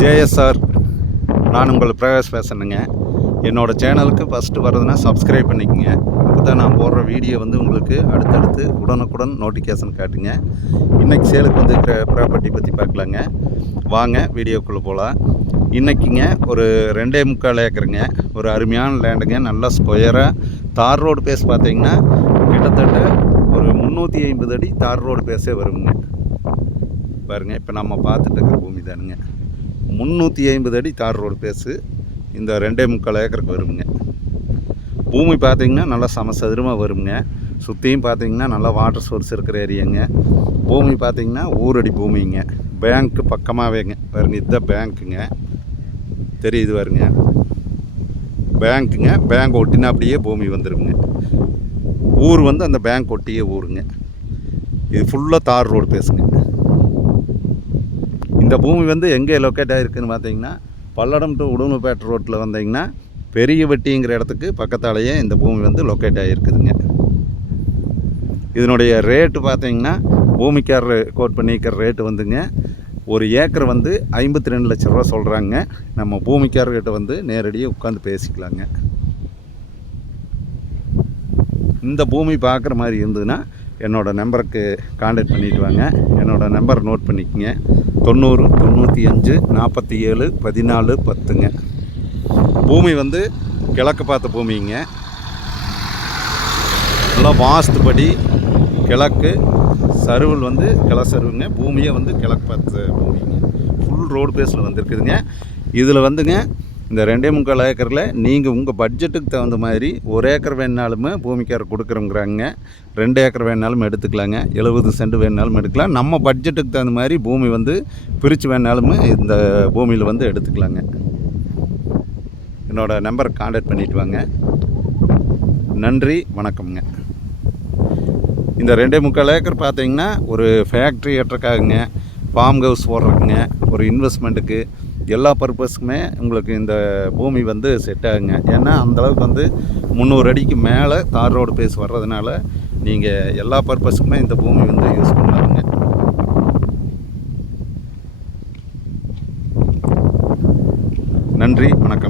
JSR, நான் உங்கள் பிரகாஷ் பேசுகிறேங்க. என்னோடய சேனலுக்கு ஃபஸ்ட்டு வர்றதுன்னா சப்ஸ்கிரைப் பண்ணிக்கோங்க. அப்போ தான் நான் போடுற வீடியோ வந்து உங்களுக்கு அடுத்தடுத்து உடனுக்குடன் நோட்டிஃபிகேஷன் காட்டுங்க. இன்றைக்கி சேலுக்கு வந்து ப்ராப்பர்ட்டி பற்றி பார்க்கலாங்க. வாங்க வீடியோக்குள்ளே போகலாம். இன்றைக்கிங்க ஒரு 2.25 ஏக்கருங்க, ஒரு அருமையான லேண்டுங்க. நல்லா ஸ்கொயராக தார் ரோடு பேஸ் பார்த்தீங்கன்னா கிட்டத்தட்ட ஒரு 350 அடி தார் ரோடு பேஸே வருங்க. பாருங்கள், இப்போ நம்ம பார்த்துட்டு இருக்கிற பூமி தானுங்க. 350 அடி தார் ரோடு பேஸு இந்த 2.25 ஏக்கருக்கு வருங்க. பூமி பார்த்திங்கன்னா நல்லா சமசதுரமாக வருங்க. சுற்றியும் பார்த்திங்கன்னா நல்லா வாட்டர் சோர்ஸ் இருக்கிற ஏரியாங்க. பூமி பார்த்திங்கன்னா ஊரடி பூமிங்க. பேங்க்கு பக்கமாகவேங்க. பாருங்க, இதுதான் பேங்க்குங்க, தெரியுது பாருங்க, பேங்க்குங்க. பேங்க் ஒட்டினா அப்படியே பூமி வந்துருங்க. ஊர் வந்து அந்த பேங்க் ஒட்டியே ஊருங்க. இது ஃபுல்லாக தார் ரோடு பேசுங்க. இந்த பூமி வந்து எங்கே லொக்கேட் ஆகிருக்குன்னு பார்த்தீங்கன்னா, பல்லடம் டு உடுமலைப்பேட்டை ரோட்டில் வந்தீங்கன்னா பெரிய வெட்டிங்கிற இடத்துக்கு பக்கத்தாலேயே இந்த பூமி வந்து லொக்கேட் ஆகிருக்குதுங்க. இதனுடைய ரேட்டு பார்த்தீங்கன்னா, பூமிக்காரர் கோட் பண்ணிக்கிற ரேட்டு வந்துங்க, ஒரு ஏக்கர் வந்து 52 லட்ச ரூபா சொல்கிறாங்க. நம்ம பூமிக்காரர்கிட்ட வந்து நேரடியாக உட்காந்து பேசிக்கலாங்க. இந்த பூமி பார்க்குற மாதிரி இருந்ததுன்னா என்னோடய நம்பருக்கு கான்டாக்ட் பண்ணிவிட்டு வாங்க. என்னோடய நம்பர் நோட் பண்ணிக்கோங்க. 90 95 47 14 10ங்க. பூமி வந்து கிழக்கு பார்த்த பூமிங்க. நல்லா வாஸ்துபடி கிழக்கு சருவல் வந்து கிளசருவுங்க. பூமியை வந்து கிழக்கு பார்த்த பூமிங்க. ஃபுல் ரோடு பேஸில் வந்துருக்குதுங்க. இதில் வந்துங்க இந்த 2.25 ஏக்கரில் நீங்கள் உங்கள் பட்ஜெட்டுக்கு தகுந்த மாதிரி 1 ஏக்கர் வேணுனாலுமே பூமிக்காரர் கொடுக்குறோங்கிறாங்க. 2 ஏக்கர் வேணுனாலும் எடுத்துக்கலாங்க. 70 சென்ட் வேணுனாலும் எடுக்கலாம். நம்ம பட்ஜெட்டுக்கு தகுந்த மாதிரி பூமி வந்து பிரித்து வேணுனாலுமே இந்த பூமியில் வந்து எடுத்துக்கலாங்க. என்னோடய நம்பரை கான்டாக்ட் பண்ணிவிட்டு வாங்க. நன்றி, வணக்கம்ங்க. இந்த 2.25 ஏக்கர் பார்த்தீங்கன்னா ஒரு ஃபேக்ட்ரி கட்டுறக்காகுங்க, ஃபார்ம் ஹவுஸ் போடுறதுக்குங்க, ஒரு இன்வெஸ்ட்மெண்ட்டுக்கு, எல்லா பர்பஸுக்குமே உங்களுக்கு இந்த பூமி வந்து செட் ஆகுங்க. ஏன்னா அந்தளவுக்கு வந்து 300 அடிக்கு மேலே தார் ரோடு பேஸ் வர்றதுனால நீங்கள் எல்லா பர்பஸுக்குமே இந்த பூமி வந்து யூஸ் பண்ணலாமுங்க. நன்றி, வணக்கம்.